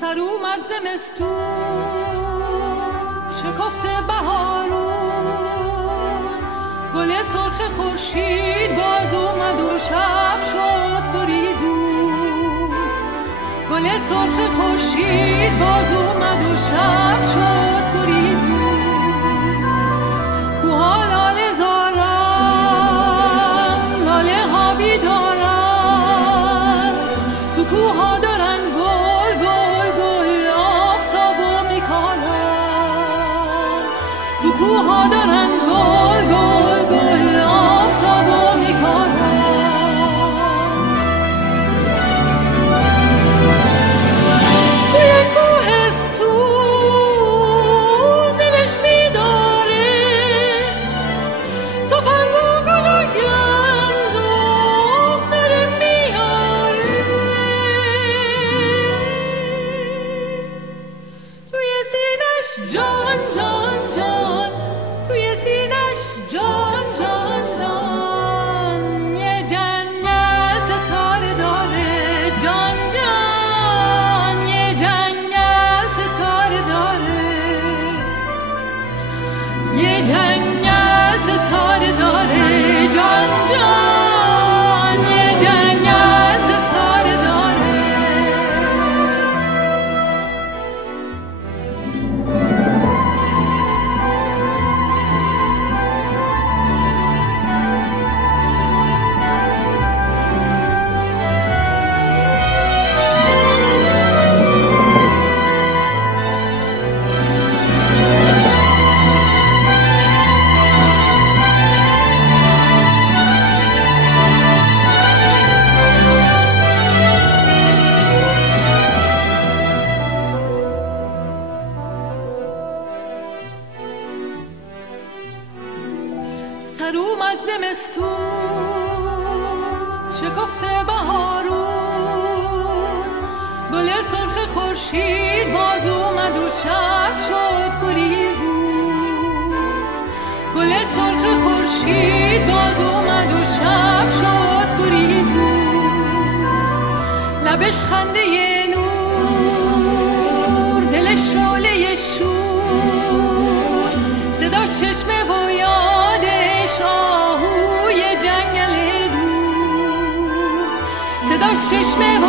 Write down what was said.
سر اومد زمستون شکفته بهارون، گل سرخ خورشید باز اومد و شب شد گریزون. گل سرخ خورشید باز اومد و شب شد گریزون. کوها لاله زارن، لاله ها بیدارن، تو کوها دارن گل گل گل آفتابو میکارن. تو کوها دارن گل گل گل آفتابو میکارن. توی کوهستون دلش بیداره، تفنگ و گل و گندم داره میاره. توی سینش جان جان جان، توی سینش جان جان جان، یه جنگل ستاره داره. جان جان یه جنگل ستاره داره. یه جنگل ستاره داره. جان جان یه جنگل ستاره داره. سر اومد زمستون شکفته بهارون، گل سرخ خورشید باز اومد و شب شد گریزون. گل سرخ خورشید باز اومد و شب شد گریزون. لبش خنده نور، دلش شعله شور، صداش چشمه و یادش آهوی جنگل دور. صداش چشمه و